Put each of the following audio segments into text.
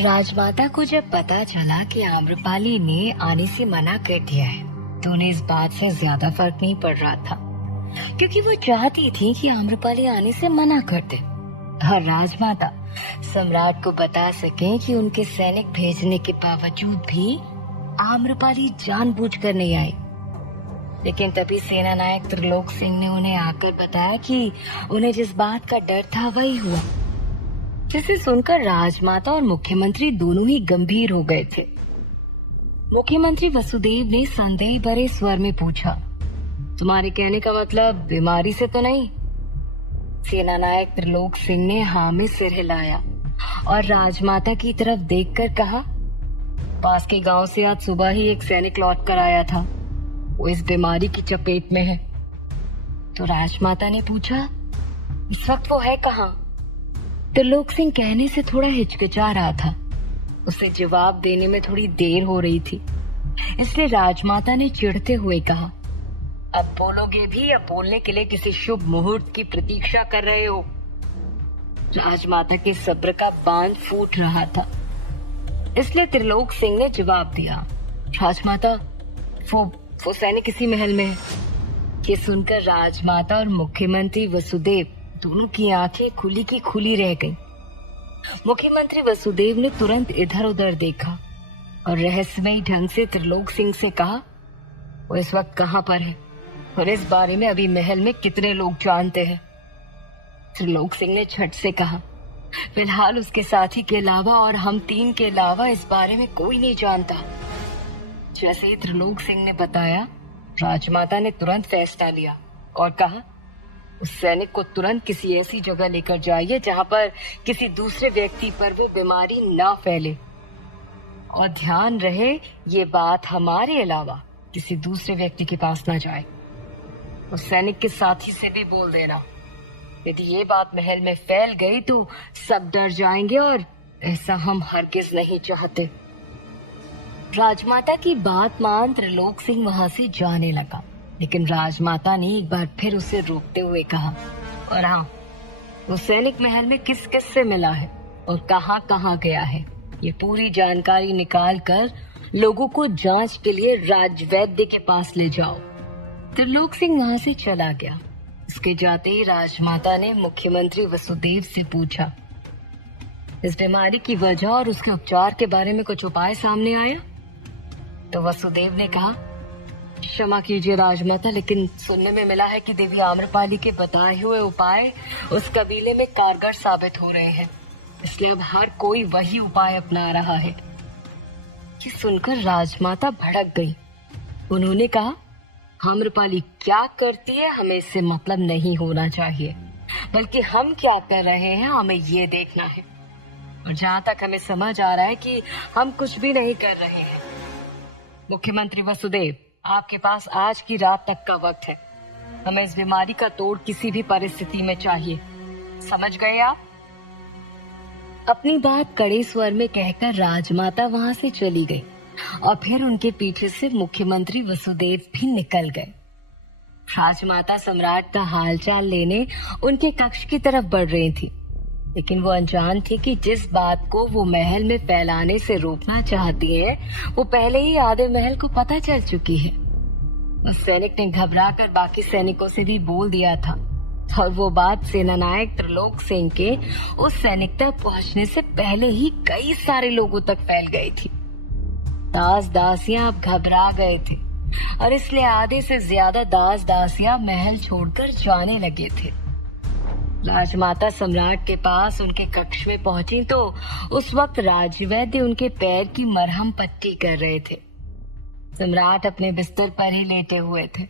राजमाता को जब पता चला कि आम्रपाली ने आने से मना कर दिया है तो उन्हें इस बात से ज्यादा फर्क नहीं पड़ रहा था, क्योंकि वो चाहती थी कि आम्रपाली आने से मना कर दे और राजमाता सम्राट को बता सके कि उनके सैनिक भेजने के बावजूद भी आम्रपाली जानबूझकर नहीं आई। लेकिन तभी सेना नायक त्रिलोक सिंह ने उन्हें आकर बताया कि उन्हें जिस बात का डर था वही हुआ, जिसे सुनकर राजमाता और मुख्यमंत्री दोनों ही गंभीर हो गए थे। मुख्यमंत्री वसुदेव ने संदेह भरे स्वर में पूछा, तुम्हारे कहने का मतलब बीमारी से तो नहीं? सेना नायक त्रिलोक सिंह ने हाँ में सिर हिलाया और राजमाता की तरफ देखकर कहा, पास के गांव से आज सुबह ही एक सैनिक लौट कर आया था, वो इस बीमारी की चपेट में है। तो राजमाता ने पूछा, इस वक्त वो है कहाँ? त्रिलोक सिंह कहने से थोड़ा हिचकिचा रहा था, उसे जवाब देने में थोड़ी देर हो रही थी, इसलिए राजमाता ने चिढ़ते हुए कहा, अब बोलोगे भी या बोलने के लिए किसी शुभ मुहूर्त की प्रतीक्षा कर रहे हो? राजमाता के सब्र का बांध फूट रहा था, इसलिए त्रिलोक सिंह ने जवाब दिया, राजमाता वो सैनिक इसी महल में है। ये सुनकर राजमाता और मुख्यमंत्री वसुदेव दोनों की आंखें खुली की खुली रह गईं। मुख्यमंत्री वसुदेव ने तुरंत इधर उधर देखा और रहस्यमयी ढंग से त्रिलोक सिंह से कहा, वो इस वक्त कहाँ पर है और इस बारे में अभी महल में कितने लोग जानते हैं? त्रिलोक सिंह ने झट से कहा, फिलहाल उसके साथी के अलावा और हम तीन के अलावा इस बारे में कोई नहीं जानता। जैसे ही त्रिलोक सिंह ने बताया, राजमाता ने तुरंत फैसला लिया और कहा, उस सैनिक को तुरंत किसी ऐसी जगह लेकर जाइए जहां पर किसी दूसरे व्यक्ति पर वो बीमारी ना फैले, और ध्यान रहे ये बात हमारे अलावा किसी दूसरे व्यक्ति के पास ना जाए। उस सैनिक के साथी से भी बोल देना, यदि ये बात महल में फैल गई तो सब डर जाएंगे और ऐसा हम हरगिज नहीं चाहते। राजमाता की बात मान त्रिलोक सिंह वहां से जाने लगा, लेकिन राजमाता ने एक बार फिर उसे रोकते हुए कहा, और हाँ, वो सैनिक महल में किस किस से मिला है और कहाँ कहाँ गया है, ये पूरी जानकारी निकाल कर लोगों को जांच के लिए राजवैद्य के पास ले जाओ। त्रिलोक सिंह वहां से चला गया। इसके जाते ही राजमाता ने मुख्यमंत्री वसुदेव से पूछा, इस बीमारी की वजह और उसके उपचार के बारे में कुछ उपाय सामने आया? तो वसुदेव ने कहा, क्षमा कीजिए राजमाता, लेकिन सुनने में मिला है कि देवी आम्रपाली के बताए हुए उपाय उस कबीले में कारगर साबित हो रहे हैं, इसलिए अब हर कोई वही उपाय अपना रहा है। ये सुनकर राजमाता भड़क गई। उन्होंने कहा, आम्रपाली क्या करती है हमें इससे मतलब नहीं होना चाहिए, बल्कि हम क्या कर रहे हैं हमें ये देखना है। और जहाँ तक हमें समझ आ रहा है कि हम कुछ भी नहीं कर रहे हैं। मुख्यमंत्री वसुदेव, आपके पास आज की रात तक का वक्त है। हमें इस बीमारी का तोड़ किसी भी परिस्थिति में चाहिए, समझ गए आप? अपनी बात कड़े स्वर में कहकर राजमाता वहां से चली गई और फिर उनके पीछे से मुख्यमंत्री वसुदेव भी निकल गए। राजमाता सम्राट का हालचाल लेने उनके कक्ष की तरफ बढ़ रही थी, लेकिन वो अनजान थी कि जिस बात को वो महल में फैलाने से रोकना चाहती है वो पहले ही आधे महल को पता चल चुकी है। उस सैनिक ने घबराकर बाकी सैनिकों से भी बोल दिया था और वो बात सेनानायक त्रिलोक सिंह के उस सैनिक तक पहुंचने से पहले ही कई सारे लोगों तक फैल गई थी। दास दासियां अब घबरा गए थे और इसलिए आधे से ज्यादा दास दासियां महल छोड़कर जाने लगे थे। राजमाता सम्राट के पास उनके कक्ष में पहुंची तो उस वक्त राजवैद्य उनके पैर की मरहम पट्टी कर रहे थे। सम्राट अपने बिस्तर पर ही लेटे हुए थे।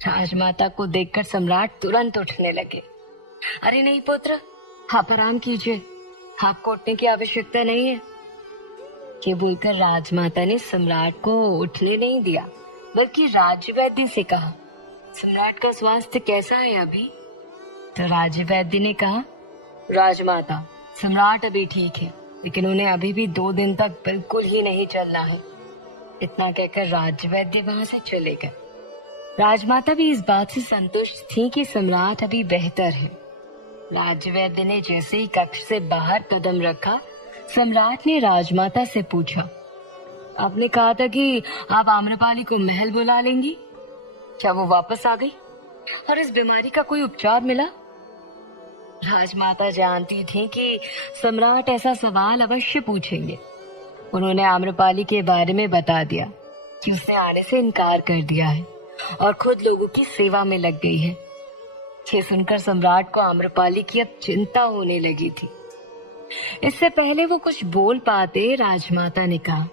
राजमाता को देखकर सम्राट तुरंत उठने लगे। अरे नहीं पुत्र, आप आराम कीजिए, आपको उठने की आवश्यकता नहीं है। ये बोलकर राजमाता ने सम्राट को उठने नहीं दिया, बल्कि राजवैद्य से कहा, सम्राट का स्वास्थ्य कैसा है अभी? तो राजवैद्य ने कहा, राजमाता, सम्राट अभी ठीक है, लेकिन उन्हें अभी भी 2 दिन तक बिल्कुल ही नहीं चलना है। इतना कहकर राजवैद्य वहां से चले गए। राजमाता भी इस बात से संतुष्ट थी कि सम्राट अभी बेहतर है। राजवैद्य ने जैसे ही कक्ष से बाहर कदम रखा, सम्राट ने राजमाता से पूछा, आपने कहा था कि आप आम्रपाली को महल बुला लेंगी, क्या वो वापस आ गई और इस बीमारी का कोई उपचार मिला? राजमाता जानती थी कि सम्राट ऐसा सवाल अवश्य पूछेंगे। उन्होंने आम्रपाली के बारे में बता दिया कि उसने आने से इनकार कर दिया है और खुद लोगों की सेवा में लग गई है। ये सुनकर सम्राट को आम्रपाली की अब चिंता होने लगी थी। इससे पहले वो कुछ बोल पाते, राजमाता ने कहा,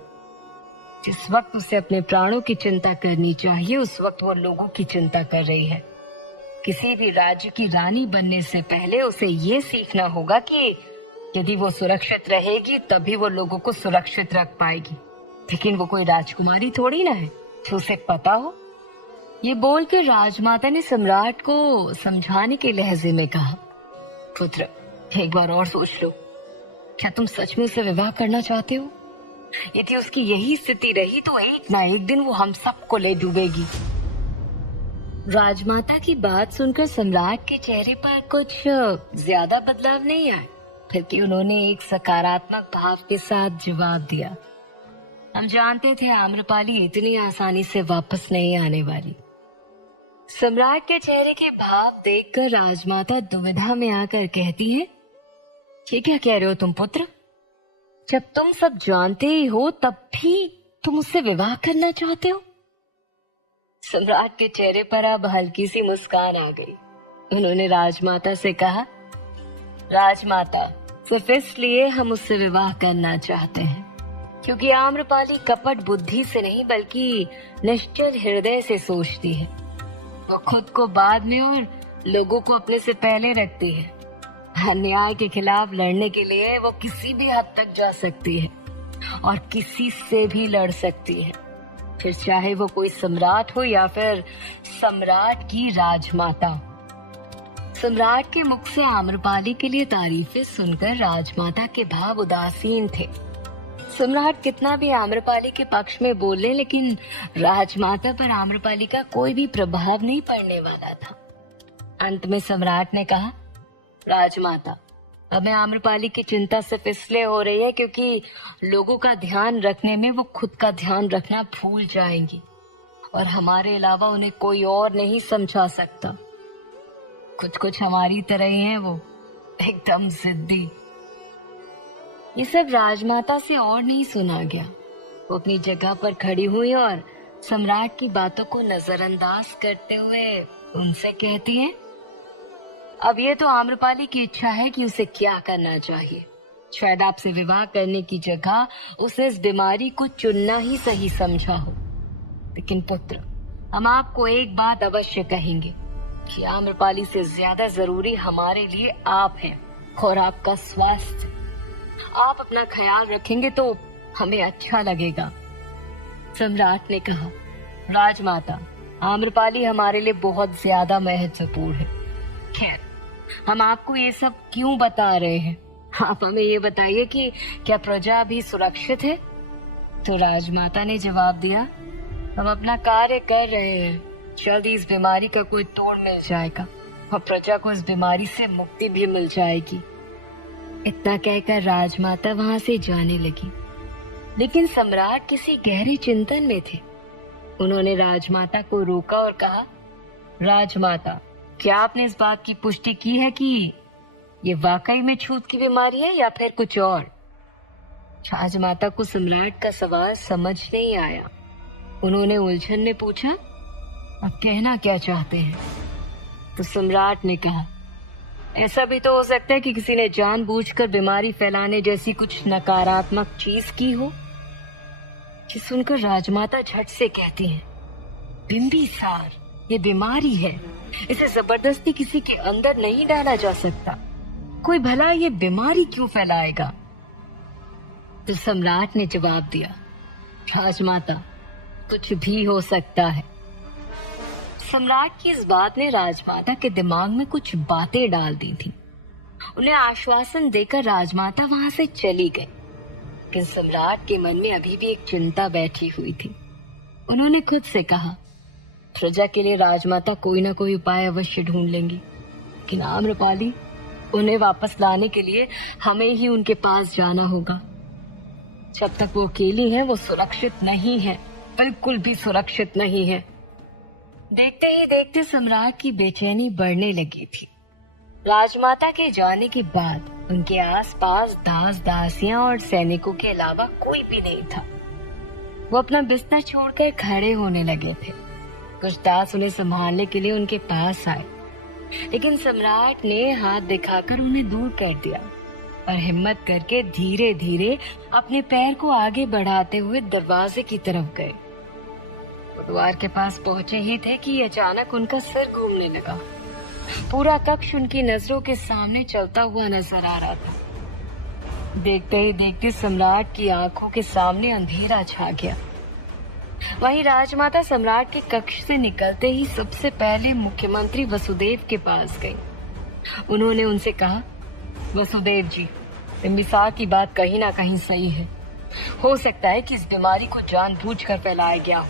जिस वक्त उसे अपने प्राणों की चिंता करनी चाहिए उस वक्त वो लोगों की चिंता कर रही है। किसी भी राज्य की रानी बनने से पहले उसे ये सीखना होगा कि यदि वो सुरक्षित रहेगी तभी वो लोगों को सुरक्षित रख पाएगी। लेकिन वो कोई राजकुमारी थोड़ी ना है जो उसे पता हो। ये बोल के राजमाता ने सम्राट को समझाने के लहजे में कहा, पुत्र, एक बार और सोच लो, क्या तुम सच में उसे विवाह करना चाहते हो? यदि उसकी यही स्थिति रही तो एक ना एक दिन वो हम सबको ले डूबेगी। राजमाता की बात सुनकर सम्राट के चेहरे पर कुछ ज्यादा बदलाव नहीं आया, फिर कि उन्होंने एक सकारात्मक भाव के साथ जवाब दिया, हम जानते थे आम्रपाली इतनी आसानी से वापस नहीं आने वाली। सम्राट के चेहरे के भाव देखकर राजमाता दुविधा में आकर कहती है, ये क्या कह रहे हो तुम पुत्र? जब तुम सब जानते ही हो तब भी तुम उससे विवाह करना चाहते हो? सम्राट के चेहरे पर अब हल्की सी मुस्कान आ गई। उन्होंने राजमाता से कहा, राजमाता, सिर्फ इसलिए हम उससे विवाह करना चाहते हैं क्योंकि आम्रपाली कपट बुद्धि से नहीं बल्कि निश्चल हृदय से सोचती है। वो खुद को बाद में और लोगों को अपने से पहले रखती है। अन्याय के खिलाफ लड़ने के लिए वो किसी भी हद तक जा सकती है और किसी से भी लड़ सकती है, फिर चाहे वो कोई सम्राट हो या फिर सम्राट की राजमाता। सम्राट के मुख से आम्रपाली के लिए तारीफें सुनकर राजमाता के भाव उदासीन थे। सम्राट कितना भी आम्रपाली के पक्ष में बोले, लेकिन राजमाता पर आम्रपाली का कोई भी प्रभाव नहीं पड़ने वाला था। अंत में सम्राट ने कहा, राजमाता, हमें आम्रपाली की चिंता सिर्फ इसलिए हो रही है क्योंकि लोगों का ध्यान रखने में वो खुद का ध्यान रखना भूल जाएंगी और हमारे अलावा उन्हें कोई और नहीं समझा सकता। कुछ हमारी तरह ही है, वो एकदम जिद्दी। ये सब राजमाता से और नहीं सुना गया। वो अपनी जगह पर खड़ी हुई और सम्राट की बातों को नजरअंदाज करते हुए उनसे कहती हैं, अब ये तो आम्रपाली की इच्छा है कि उसे क्या करना चाहिए। शायद आपसे विवाह करने की जगह उसे इस बीमारी को चुनना ही सही समझा हो। लेकिन पुत्र, हम आपको एक बात अवश्य कहेंगे कि आम्रपाली से ज्यादा जरूरी हमारे लिए आप हैं और आपका स्वास्थ्य। आप अपना ख्याल रखेंगे तो हमें अच्छा लगेगा। सम्राट ने कहा, राजमाता, आम्रपाली हमारे लिए बहुत ज्यादा महत्वपूर्ण है। खैर, हम आपको ये सब क्यों बता रहे हैं? आप हमें ये बताइए कि क्या प्रजा अभी सुरक्षित है? तो राजमाता ने जवाब दिया, हम अपना कार्य कर रहे हैं। जल्द ही इस बीमारी का कोई तोड़ मिल जाएगा और प्रजा को इस बीमारी से मुक्ति भी मिल जाएगी। इतना कहकर राजमाता वहां से जाने लगी। लेकिन सम्राट किसी गहरे चिंतन में थे। उन्होंने राजमाता को रोका और कहा, राजमाता, क्या आपने इस बात की पुष्टि की है कि ये वाकई में छूत की बीमारी है या फिर कुछ और? राजमाता को सम्राट का सवाल समझ नहीं आया। उन्होंने उलझन में पूछा, आप कहना क्या चाहते हैं? तो सम्राट ने कहा, ऐसा भी तो हो सकता है कि किसी ने जानबूझकर बीमारी फैलाने जैसी कुछ नकारात्मक चीज की हो। ये सुनकर राजमाता झट से कहती हैं, बिंबिसार, ये बीमारी है, इसे जबरदस्ती किसी के अंदर नहीं डाला जा सकता। कोई भला ये बीमारी क्यों फैलाएगा? तो सम्राट ने जवाब दिया, राजमाता, कुछ भी हो सकता है। सम्राट की इस बात ने राजमाता के दिमाग में कुछ बातें डाल दी थी। उन्हें आश्वासन देकर राजमाता वहां से चली गई। लेकिन सम्राट के मन में अभी भी एक चिंता बैठी हुई थी। उन्होंने खुद से कहा, प्रजा के लिए राजमाता कोई ना कोई उपाय अवश्य ढूंढ लेंगी, लेकिन आम्रपाली उन्हें वापस लाने के लिए हमें ही उनके पास जाना होगा। जब तक वो अकेली हैं, वो सुरक्षित नहीं है, बिल्कुल भी सुरक्षित नहीं है। देखते ही देखते सम्राट की बेचैनी बढ़ने लगी थी। राजमाता के जाने के बाद उनके आसपास दास दासियां और सैनिकों के अलावा कोई भी नहीं था। वो अपना बिस्तर छोड़कर खड़े होने लगे थे। कुछ दास उन्हें संभालने के लिए उनके पास आए, लेकिन सम्राट ने हाथ दिखाकर उन्हें दूर कर दिया और हिम्मत करके धीरे धीरे अपने पैर को आगे बढ़ाते हुए दरवाजे की तरफ गए। द्वार के पास पहुंचे ही थे कि अचानक उनका सिर घूमने लगा। पूरा कक्ष उनकी नजरों के सामने चलता हुआ नजर आ रहा था। देखते ही देखते सम्राट की आंखों के सामने अंधेरा छा गया। वहीं राजमाता सम्राट के कक्ष से निकलते ही सबसे पहले मुख्यमंत्री वसुदेव के पास गई। उन्होंने उनसे कहा, वसुदेव जी, बिम्बिसार की बात कहीं ना कहीं सही है। हो सकता है कि इस बीमारी को जानबूझकर फैलाया गया हो,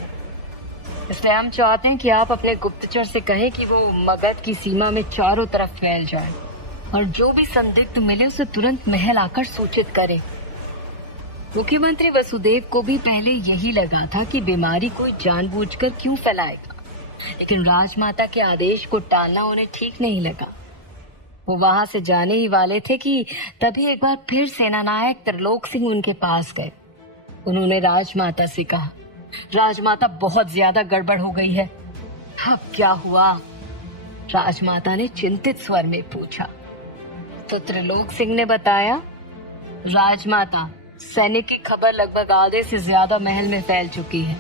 इसलिए हम चाहते हैं कि आप अपने गुप्तचर से कहें कि वो मगध की सीमा में चारों तरफ फैल जाए और जो भी संदिग्ध मिले उसे तुरंत महल आकर सूचित करें। मुख्यमंत्री वसुदेव को भी पहले यही लगा था कि बीमारी कोई जानबूझकर क्यों फैलाएगा, लेकिन राजमाता के आदेश को टालना उन्हें ठीक नहीं लगा। वो वहां से जाने ही वाले थे कि तभी एक बार फिर सेनानायक त्रिलोक सिंह उनके पास गए। उन्होंने राजमाता से कहा, राजमाता, बहुत ज्यादा गड़बड़ हो गई है। अब क्या हुआ? राजमाता ने चिंतित स्वर में पूछा। तो त्रिलोक सिंह ने बताया, राजमाता, सैनिक की खबर लगभग आधे से ज्यादा महल में फैल चुकी है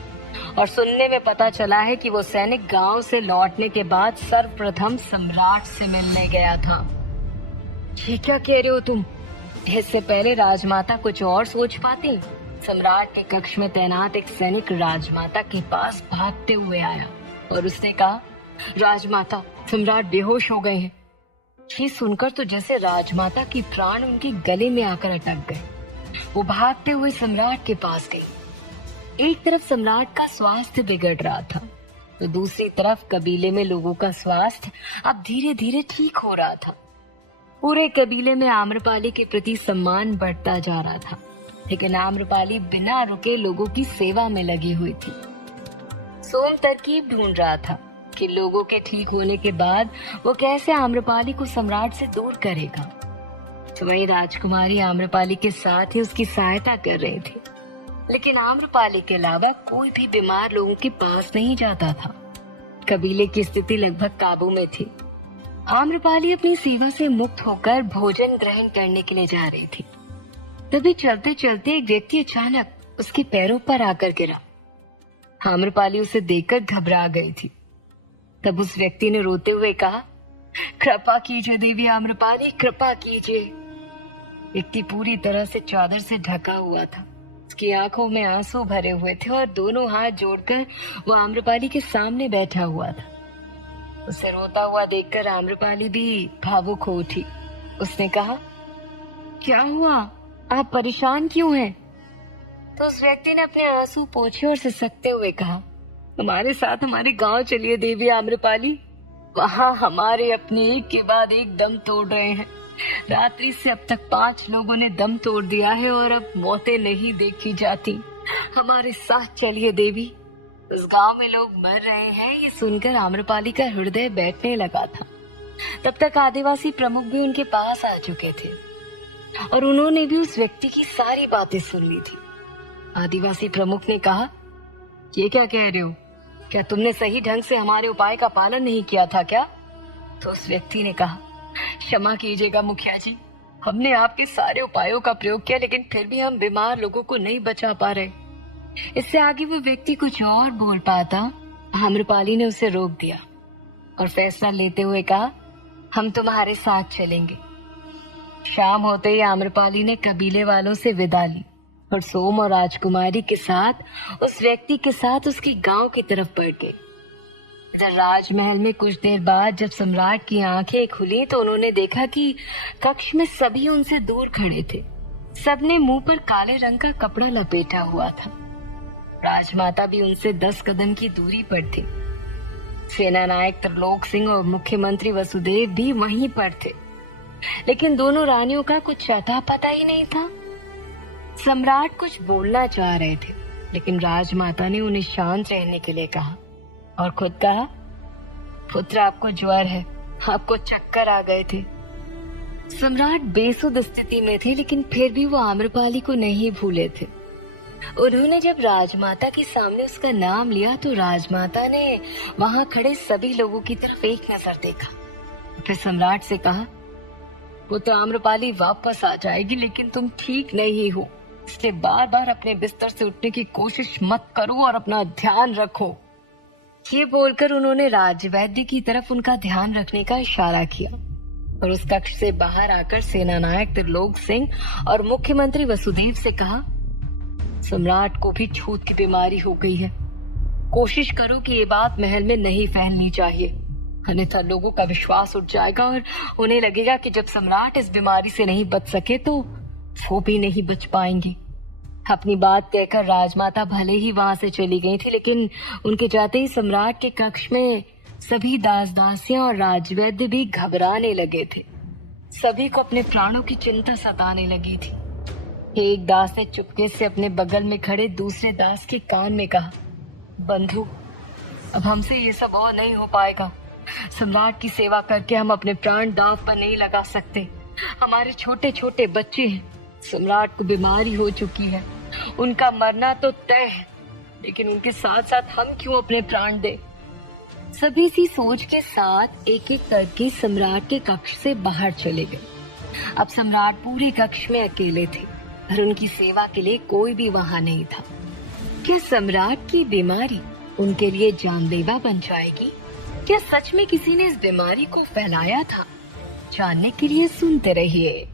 और सुनने में पता चला है कि वो सैनिक गांव से लौटने के बाद सर्वप्रथम सम्राट से मिलने गया था। ये क्या कह रहे हो तुम? इससे पहले राजमाता कुछ और सोच पाती। सम्राट के कक्ष में तैनात एक सैनिक राजमाता के पास भागते हुए आया और उसने कहा, राजमाता, सम्राट बेहोश हो गए हैं। ये सुनकर तो जैसे राजमाता की प्राण उनके गले में आकर अटक गए। वो भागते हुए सम्राट के पास गई। एक तरफ सम्राट का स्वास्थ्य बिगड़ रहा था, तो दूसरी तरफ कबीले में लोगों का स्वास्थ्य अब धीरे धीरे ठीक हो रहा था। पूरे कबीले में आम्रपाली के प्रति सम्मान बढ़ता जा रहा था, लेकिन आम्रपाली बिना रुके लोगों की सेवा में लगी हुई थी। सोम तरकीब ढूंढ रहा था कि लोगों के ठीक होने के बाद वो कैसे आम्रपाली को सम्राट से दूर करेगा। तो वही राजकुमारी आम्रपाली के साथ ही उसकी सहायता कर रही थी, लेकिन आम्रपाली के अलावा कोई भी बीमार लोगों के पास नहीं जाता था। कबीले की स्थिति लगभग काबू में थी। आम्रपाली अपनी सेवा से मुक्त होकर भोजन ग्रहण करने के लिए जा रही थी। तभी चलते चलते एक व्यक्ति अचानक उसके पैरों पर आकर गिरा। आम्रपाली उसे देखकर घबरा गई थी। तब उस व्यक्ति ने रोते हुए कहा, कृपा कीजिए देवी आम्रपाली, कृपा कीजिए। व्यक्ति पूरी तरह से चादर से ढका हुआ था। उसकी आंखों में आंसू भरे हुए थे और दोनों हाथ जोड़कर वो आम्रपाली के सामने बैठा हुआ था। उसे रोता हुआ देखकर आम्रपाली भी भावुक हो उठी। उसने कहा, क्या हुआ? आप परेशान क्यों हैं? तो उस व्यक्ति ने अपने आंसू पोंछे और सिसकते हुए कहा, हमारे साथ हमारे गांव चलिए देवी आम्रपाली। वहां हमारे अपने एक के बाद एक दम तोड़ रहे हैं। रात्रि से अब तक 5 लोगों ने दम तोड़ दिया है और अब मौतें नहीं देखी जाती। हमारे साथ चलिए देवी। उस गांव में लोग मर रहे हैं, ये सुनकर आम्रपाली का हृदय बैठने लगा था। तब तक आदिवासी प्रमुख भी उनके पास आ चुके थे और उन्होंने भी उस व्यक्ति की सारी बातें सुन ली थी। आदिवासी प्रमुख ने कहा, ये क्या कह रहे हो? क्या तुमने सही ढंग से हमारे उपाय का पालन नहीं किया था क्या? तो उस व्यक्ति ने कहा, क्षमा कीजिएगा मुखिया जी, हमने आपके सारे उपायों का प्रयोग किया, लेकिन फिर भी हम बीमार लोगों को नहीं बचा पा रहे। इससे आगे वो व्यक्ति कुछ और बोल पाता, आम्रपाली ने उसे रोक दिया और फैसला लेते हुए कहा, हम तुम्हारे साथ चलेंगे। शाम होते ही आम्रपाली ने कबीले वालों से विदा ली और सोम और राजकुमारी के साथ उस व्यक्ति के साथ उसके गांव की तरफ बढ़ गए। इधर राजमहल में कुछ देर बाद जब सम्राट की आंखें खुली तो उन्होंने देखा कि कक्ष में सभी उनसे दूर खड़े थे। सबने मुंह पर काले रंग का कपड़ा लपेटा हुआ था। राजमाता भी उनसे 10 कदम की दूरी पर थी। सेनानायक त्रिलोक सिंह और मुख्यमंत्री वसुदेव भी वहीं पर थे। लेकिन दोनों रानियों का कुछ अता पता ही नहीं था। सम्राट कुछ बोलना चाह रहे थे, लेकिन राजमाता ने उन्हें शांत रहने के लिए कहा और खुद कहा, पुत्र आपको ज्वर है, आपको चक्कर आ गए थे। सम्राट बेसुध स्थिति में थे, लेकिन फिर भी वो आम्रपाली को नहीं भूले थे। उन्होंने जब राजमाता के सामने उसका नाम लिया तो राजमाता ने वहां खड़े सभी लोगों की तरफ एक नजर देखा, फिर सम्राट से कहा, पुत्र आम्रपाली वापस आ जाएगी, लेकिन तुम ठीक नहीं हो, इसलिए बार बार अपने बिस्तर से उठने की कोशिश मत करो और अपना ध्यान रखो। ये बोलकर उन्होंने राजवैद्य की तरफ उनका ध्यान रखने का इशारा किया और उस कक्ष से बाहर आकर सेनानायक त्रिलोक सिंह और मुख्यमंत्री वसुदेव से कहा, सम्राट को भी छूत की बीमारी हो गई है, कोशिश करो कि ये बात महल में नहीं फैलनी चाहिए, अन्यथा लोगों का विश्वास उठ जाएगा और उन्हें लगेगा कि जब सम्राट इस बीमारी से नहीं बच सके तो वो भी नहीं बच पाएंगे। अपनी बात कहकर राजमाता भले ही वहां से चली गई थी, लेकिन उनके जाते ही सम्राट के कक्ष में सभी दास दासियां और राजवैद्य भी घबराने लगे थे। सभी को अपने प्राणों की चिंता सताने लगी थी। एक दास ने चुपके से अपने बगल में खड़े दूसरे दास के कान में कहा, बंधु, अब हमसे ये सब और नहीं हो पाएगा। सम्राट की सेवा करके हम अपने प्राण दांव पर नहीं लगा सकते। हमारे छोटे छोटे बच्चे हैं, सम्राट को बीमारी हो चुकी है, उनका मरना तो तय है, लेकिन उनके साथ साथ हम क्यों अपने प्राण दें। सभी सी सोच के साथ एक एक करके सम्राट के कक्ष से बाहर चले गए। अब सम्राट पूरे कक्ष में अकेले थे और उनकी सेवा के लिए कोई भी वहां नहीं था। क्या सम्राट की बीमारी उनके लिए जानलेवा बन जाएगी? क्या सच में किसी ने इस बीमारी को फैलाया था? जानने के लिए सुनते रहिए।